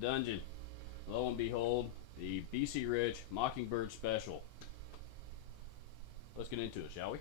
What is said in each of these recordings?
dungeon. Lo and behold, the BC Rich Mockingbird Special. Let's get into it, shall we?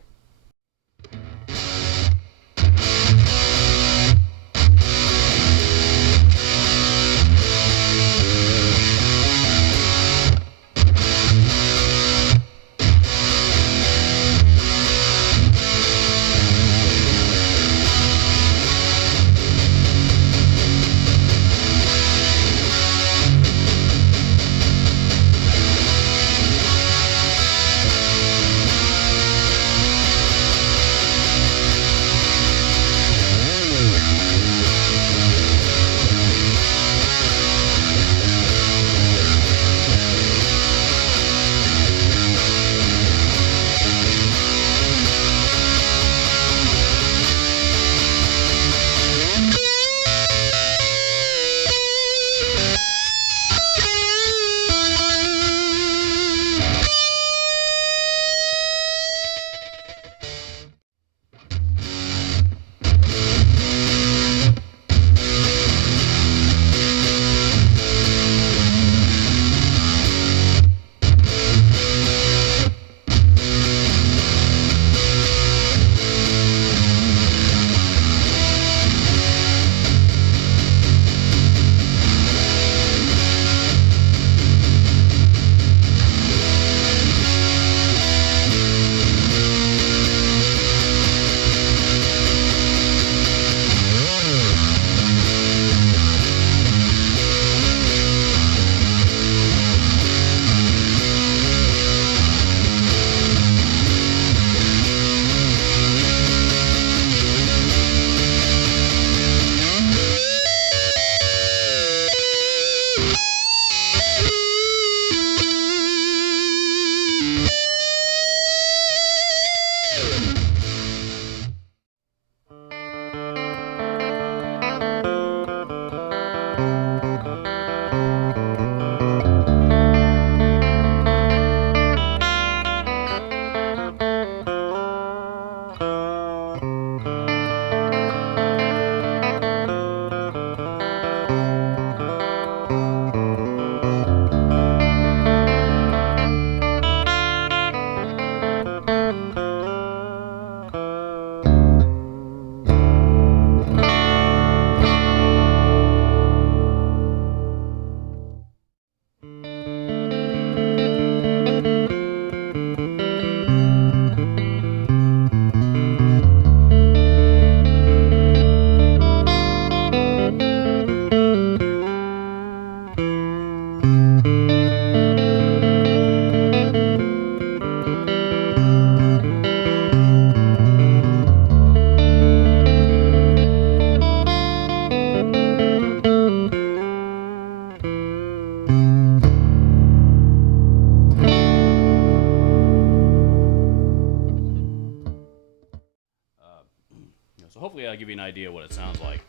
So hopefully I'll give you an idea what it sounds like.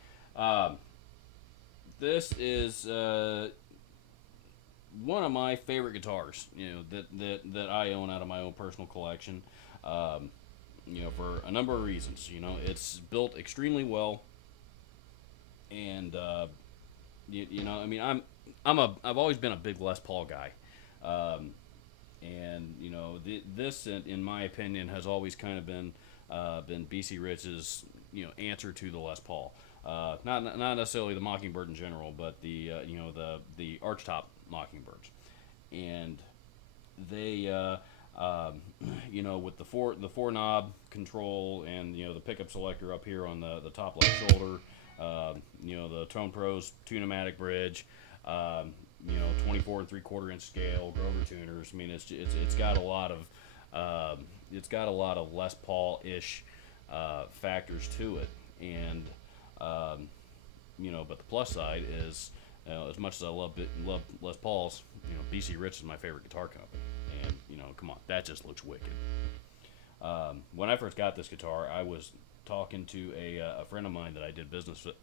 This is one of my favorite guitars, that I own out of my own personal collection. For a number of reasons. It's built extremely well, and I've always been a big Les Paul guy, and this, in my opinion, has always kind of been BC Rich's answer to the Les Paul. Not necessarily the Mockingbird in general, but the archtop Mockingbirds, and they with the four knob control and the pickup selector up here on the top left shoulder, the Tone Pros Tune-O-Matic bridge, 24 and 3/4 inch scale Grover tuners. I mean, it's got a lot of Les Paul ish factors to it, and but the plus side is, as much as I love Les Pauls, BC Rich is my favorite guitar company, and come on, that just looks wicked. When I first got this guitar, I was talking to a friend of mine that I did business with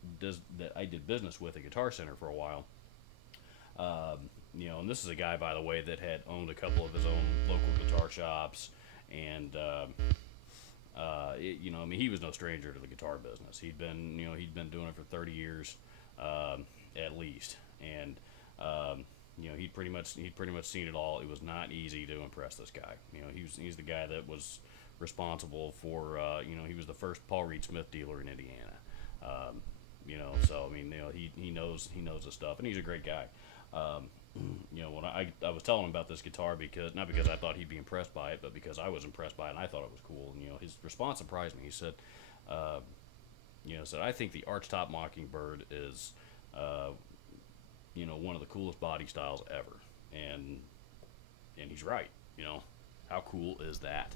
at Guitar Center for a while. And this is a guy, by the way, that had owned a couple of his own local guitar shops, and he was no stranger to the guitar business. He'd been doing it for 30 years, at least, and He'd pretty much seen it all. It was not easy to impress this guy. He's the guy that was responsible for he was the first Paul Reed Smith dealer in Indiana. So I mean, he knows his stuff, and he's a great guy. When I was telling him about this guitar, because not because I thought he'd be impressed by it, but because I was impressed by it and I thought it was cool. And his response surprised me. He said, I think the archtop Mockingbird is one of the coolest body styles ever, and he's right. How cool is that?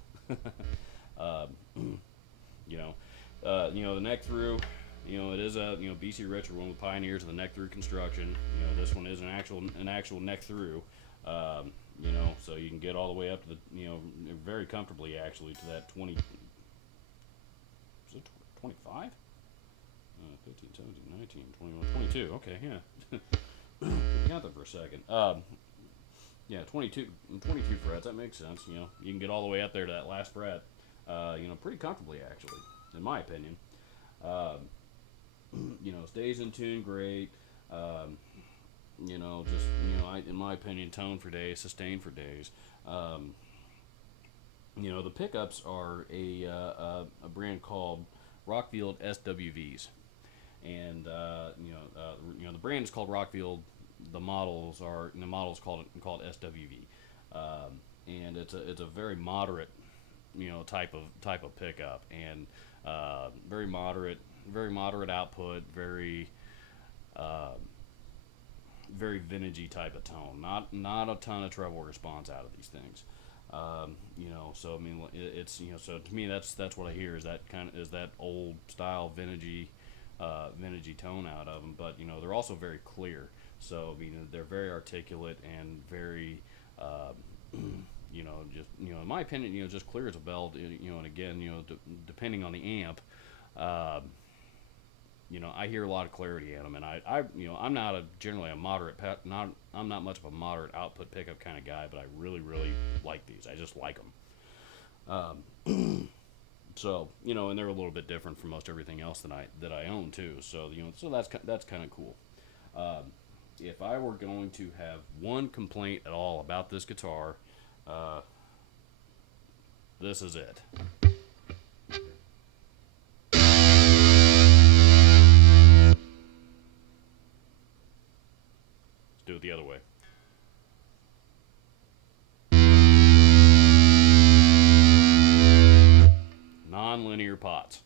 The Neck-thru, it is a BC Rich, one of the pioneers of the Neck-thru construction. This one is an actual Neck-thru. So you can get all the way up to the very comfortably actually to that 20. Is it 25? 15, 17, 19, 21, 22. Okay, yeah. Count that for a second. 22 frets. That makes sense. You can get all the way up there to that last fret. Pretty comfortably actually, in my opinion. Stays in tune great. In my opinion, tone for days, sustain for days. The pickups are a brand called Rockfield SWVs, and the brand is called Rockfield. The models called SWV, and it's a very moderate type of pickup, and very moderate output, very vintagey type of tone. Not a ton of treble response out of these things. So I mean, it's so to me that's what I hear is that old style vintagey tone out of them. But they're also very clear. So I mean, they're very articulate and very in my opinion, just clear as a bell. And again, depending on the amp. I hear a lot of clarity in them, and I'm not generally a moderate I'm not much of a moderate output pickup kind of guy, but I really like these. I just like them. So and they're a little bit different from most everything else that I own too. So so that's kind of cool. If I were going to have one complaint at all about this guitar, this is it. Do it the other way. Non-linear pots.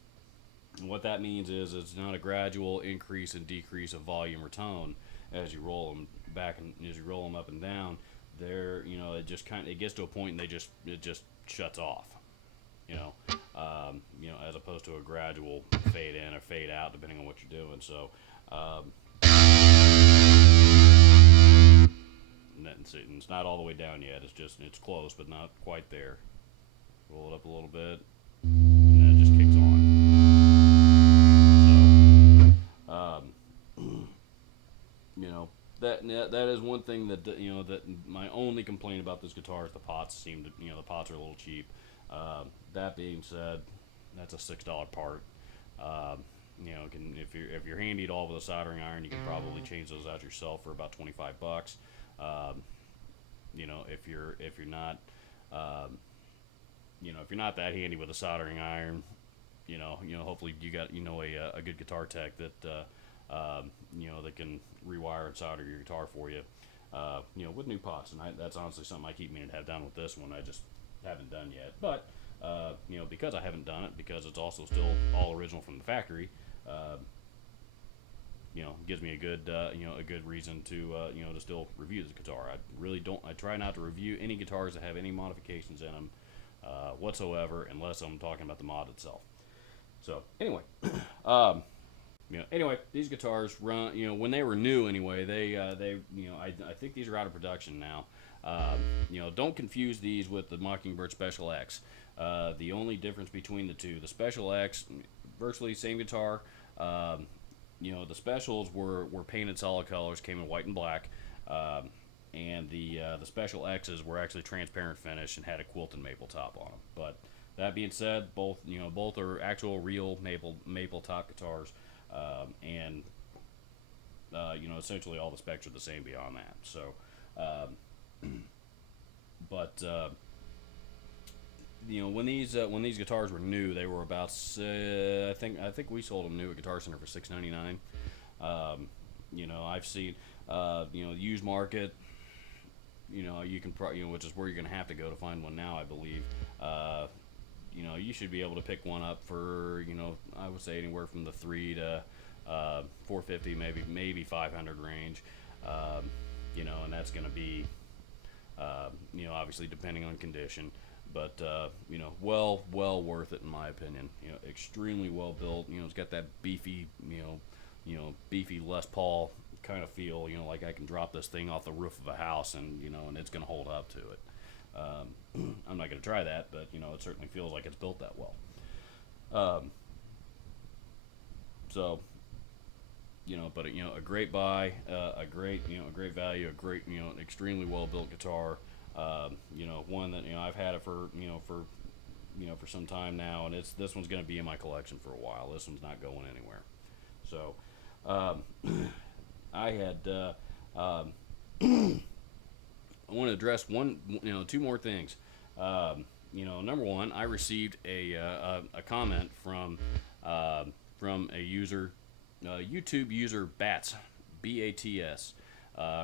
And what that means is it's not a gradual increase and decrease of volume or tone as you roll them back and as you roll them up and down. It just it gets to a point and it just shuts off. As opposed to a gradual fade in or fade out depending on what you're doing. So. And it's not all the way down yet. It's close, but not quite there. Roll it up a little bit, and then it just kicks on. That is one thing that my only complaint about this guitar is the pots the pots are a little cheap. That being said, that's a $6 part. If you're handy at all with a soldering iron, you can probably change those out yourself for about $25. If you're not that handy with a soldering iron, hopefully you got a good guitar tech that that can rewire and solder your guitar for you, with new pots. And that's honestly something I keep meaning to have done with this one. I just haven't done yet. But because I haven't done it, because it's also still all original from the factory, gives me a good reason to to still review this guitar. I try not to review any guitars that have any modifications in them whatsoever, unless I'm talking about the mod itself. So anyway, these guitars run. When they were new, anyway, I think these are out of production now. Don't confuse these with the Mockingbird Special X. The only difference between the two, the Special X, virtually same guitar. The specials were painted solid colors, came in white and black, and the Special X's were actually transparent finish and had a quilted maple top on them. But that being said, both are actual real maple top guitars, and essentially all the specs are the same beyond that. So, but when these guitars were new, they were about I think we sold them new at Guitar Center for $6.99. I've seen used market. You can which is where you're going to have to go to find one now, I believe. You should be able to pick one up for I would say anywhere from the $300 to $450, maybe $500 range. And that's going to be obviously depending on condition. But well worth it in my opinion. Extremely well built. It's got that beefy, beefy Les Paul kind of feel. Like I can drop this thing off the roof of a house and and it's going to hold up to it. I'm not going to try that, but it certainly feels like it's built that well. But a great buy, a great value, a great extremely well built guitar. One that I've had it for for some time now, and this one's going to be in my collection for a while. This one's not going anywhere. So I had I want to address two more things. Number one, I received a comment from a user, YouTube user Bats, BATS.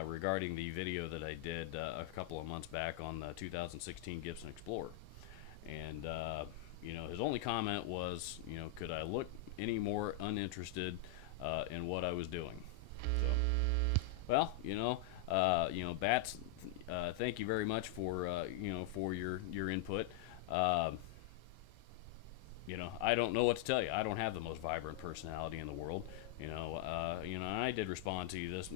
Regarding the video that I did a couple of months back on the 2016 Gibson Explorer. And, his only comment was, could I look any more uninterested in what I was doing? So, well, Bats, thank you very much for, for your input. I don't know what to tell you. I don't have the most vibrant personality in the world. I did respond to you this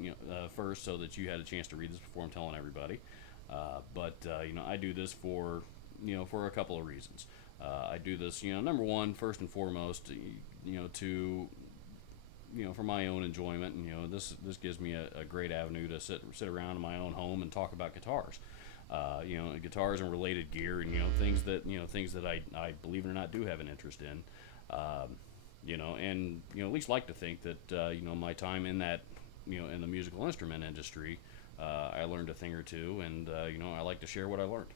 first so that you had a chance to read this before I'm telling everybody. But I do this for a couple of reasons. I do this, number one, first and foremost, for my own enjoyment, and this gives me a great avenue to sit around in my own home and talk about guitars. Guitars and related gear, and things that I believe it or not do have an interest in. And at least like to think that my time in that in the musical instrument industry, I learned a thing or two, and I like to share what I learned.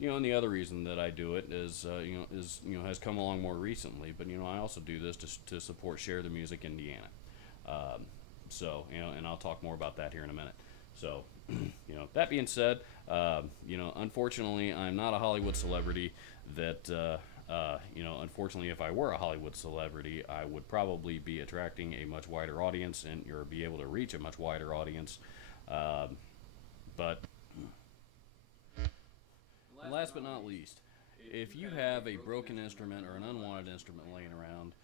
And the other reason that I do it is has come along more recently, but I also do this to support Share the Music Indiana. And I'll talk more about that here in a minute. So, that being said, unfortunately, I'm not a Hollywood celebrity that. Unfortunately, if I were a Hollywood celebrity, I would probably be attracting a much wider audience or be able to reach a much wider audience. But last but not least, if you have a broken instrument or an unwanted instrument laying around,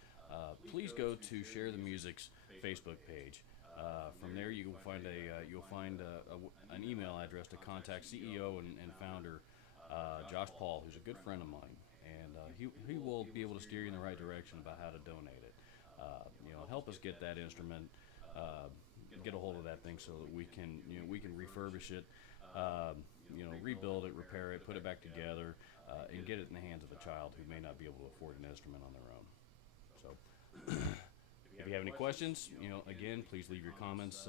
please go to Share the Music's Facebook page. From there, you'll find an email address to contact CEO and founder Josh Paul, who's a good friend of mine. And he will be able to steer you in the right direction about how to donate it. Help us get that instrument, get a hold of that thing so that we can refurbish it, rebuild it, repair it, put it back together, and get it in the hands of a child who may not be able to afford an instrument on their own. So, if you have any questions, again, please leave your comments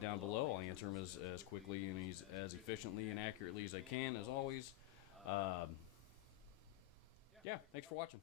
down below. I'll answer them as quickly and as efficiently and accurately as I can, as always. Yeah, thanks for watching.